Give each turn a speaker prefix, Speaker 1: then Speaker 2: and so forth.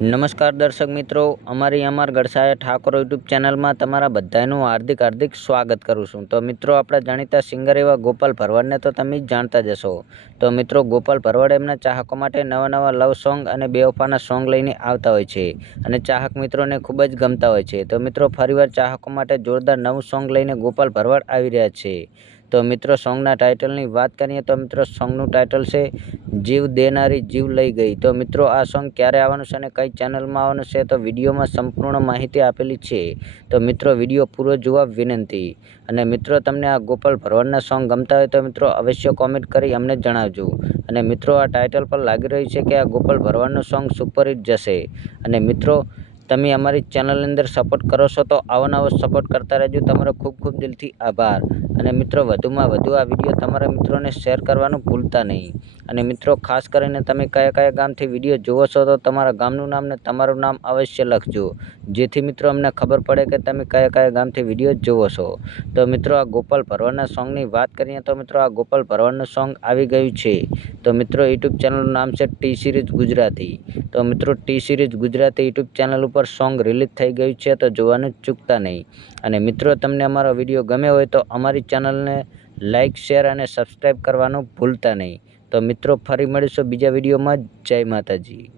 Speaker 1: નમસ્કાર દર્શક મિત્રો, અમારી અમાર ગડસાયા ઠાકોર યુટ્યુબ ચેનલમાં તમારા બધાનું હાર્દિક હાર્દિક સ્વાગત કરું છું. તો મિત્રો, આપણા જાણીતા સિંગર એવા ગોપાલ ભરવાડને તો તમે જ જાણતા જશો તો મિત્રો, ગોપાલ ભરવાડ એમના ચાહકો માટે નવા નવા લવ સોંગ અને બેવફાના સોંગ લઈને આવતા હોય છે અને ચાહક મિત્રોને ખૂબ જ ગમતા હોય છે. તો મિત્રો, ફરીવાર ચાહકો માટે જોરદાર નવું સોંગ લઈને ગોપાલ ભરવાડ આવી રહ્યા છે. તો મિત્રો સોંગના ટાઇટલની વાત કરીએ તો મિત્રો સોંગનું ટાઇટલ છે, જીવ દેનારી જીવ લઈ ગઈ તો મિત્રો, આ સોંગ ક્યારે આવવાનું છે અને કઈ ચેનલમાં આવવાનું છે તો વિડીયોમાં સંપૂર્ણ માહિતી આપેલી છે. તો મિત્રો, વીડિયો પૂરો જોવા વિનંતી. અને મિત્રો, તમને આ ગોપાલ ભરવાડના સોંગ ગમતા હોય તો મિત્રો, અવશ્ય કોમેન્ટ કરી અમને જણાવજો. અને મિત્રો, આ ટાઇટલ પર લાગી રહ્યું છે કે આ ગોપાલ ભરવાડનું સોંગ સુપરહિટ જશે. અને મિત્રો, તમે અમારી ચેનલની અંદર સપોર્ટ કરો છો તો આવો નવો સપોર્ટ કરતા રહેજો. તમારો ખૂબ ખૂબ દિલથી આભાર. અને મિત્રો, વધુમાં વધુ આ વીડિયો તમારા મિત્રોને શેર કરવાનું ભૂલતા નહીં. અને મિત્રો, ખાસ કરીને તમે કયા કયા ગામથી વીડિયો જુઓ છો, તો તમારા ગામનું નામ ને તમારું નામ અવશ્ય લખજો. જેથી મિત્રો, અમને ખબર પડે કે તમે કયા કયા ગામથી વીડિયો જુઓ છો. તો મિત્રો, આ ગોપાલ ભરવાડના સોંગની વાત કરીએ, તો મિત્રો, આ ગોપાલ ભરવાડનું સોંગ આવી ગયું છે. તો મિત્રો યુટ્યુબ ચેનલનું નામ છે ટી સિરીઝ ગુજરાતી. તો મિત્રો T series Gujarati YouTube channel ઉપર સોંગ રિલીઝ થઈ ગયું છે, તો જોવાનું ચૂકતા નહીં. અને મિત્રો, તમને અમારો વીડિયો ગમે હોય, તો અમારી ચેનલને લાઇક શેર અને સબસ્ક્રાઈબ કરવાનું ભૂલતા નહીં. તો મિત્રો, ફરી મળીશું બીજા વિડીયોમાં. જય માતાજી.